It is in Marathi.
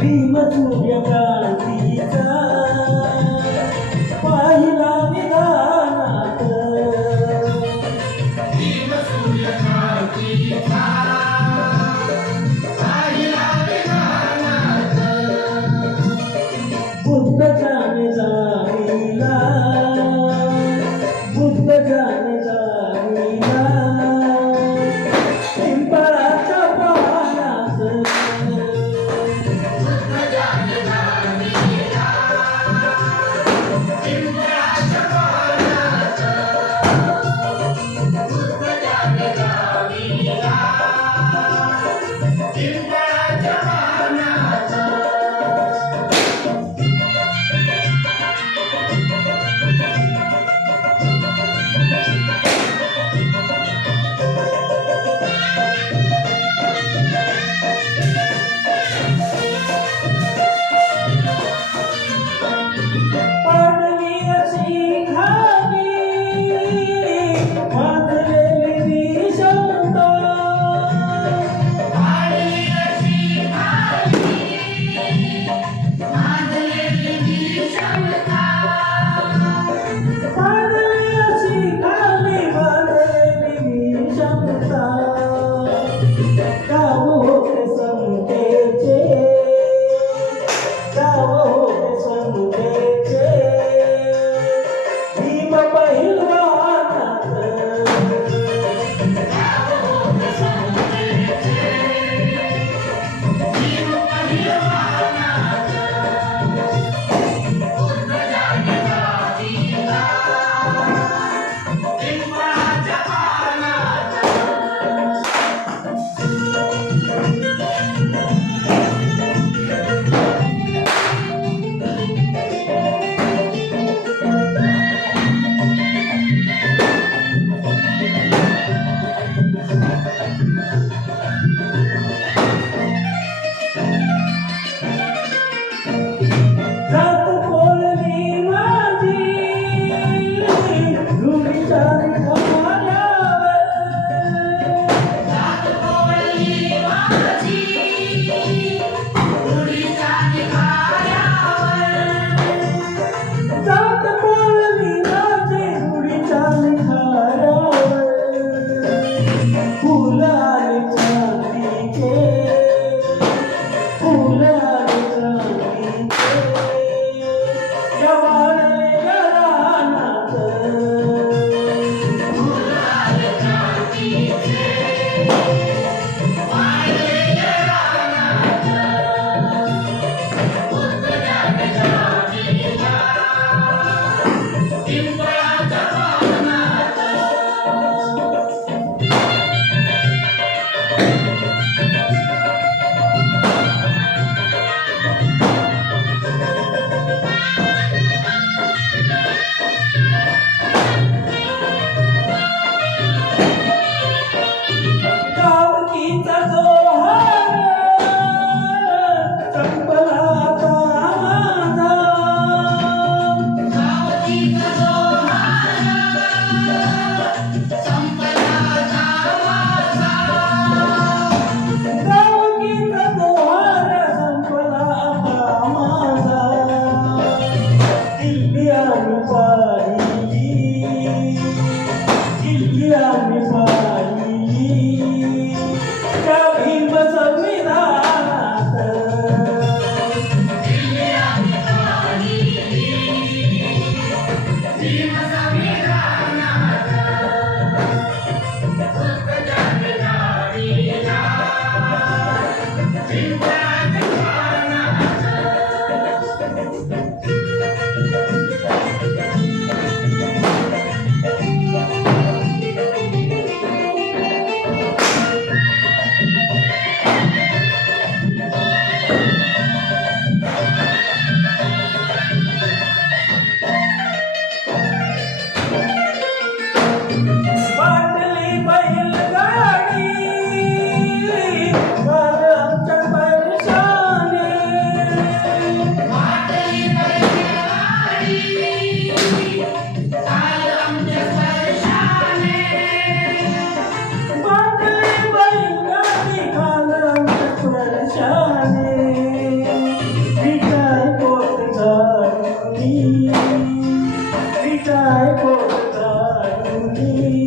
भीम सूर्यकांतीचा पाहिला विधानात भीम सूर्यकांतीचा पाहिला विधानात बुद्ध जाणे जाणीला बुद्ध जाणे जाणीला पिंपळाच्या पानात बुद्ध जाणे जाणीला पिंपळाच्या पानात बुद्ध जाणे जाणीला पिंपळाच्या पानात पाडवी अशी खाली बांधलेली क्षमता पाडवी अशी खाली बांधलेली क्षमता पाडवी अशी खाली बांधलेली क्षमता गाव होते समतेचे गाव होते समतेचे भीम पहिलवानात भीम पहिलवानात बुद्ध जाणे जाणीला पिंपळाच्या पानात जात बोलली माझी रुढीच्या निखाऱ्यावर जात बोलली माझी रुढीच्या निखाऱ्यावर जात बोलली माझी रुढीच्या निखाऱ्यावर फुल आले चांदीचे फुल आले चांदीचे या वाळलेल्या रानात फुलाले चांदीचे वाळलेल्या रानात बुद्ध जाणे जाणीला पिंपळाच्या पानात गावकीचा जोहार संपला आता माझा गावकीचा जोहार संपला गावाचा गावकीचा जोहार संपला आता माझा दिल्ली आणि पाहिली दिल्ली आणि पाहिली त्या भीम संविधानात दिल्ली आणि पाहिली भीम संविधानात बुद्ध जाणे जाणीला पिंपळाच्या पानात काय पोट काढूनी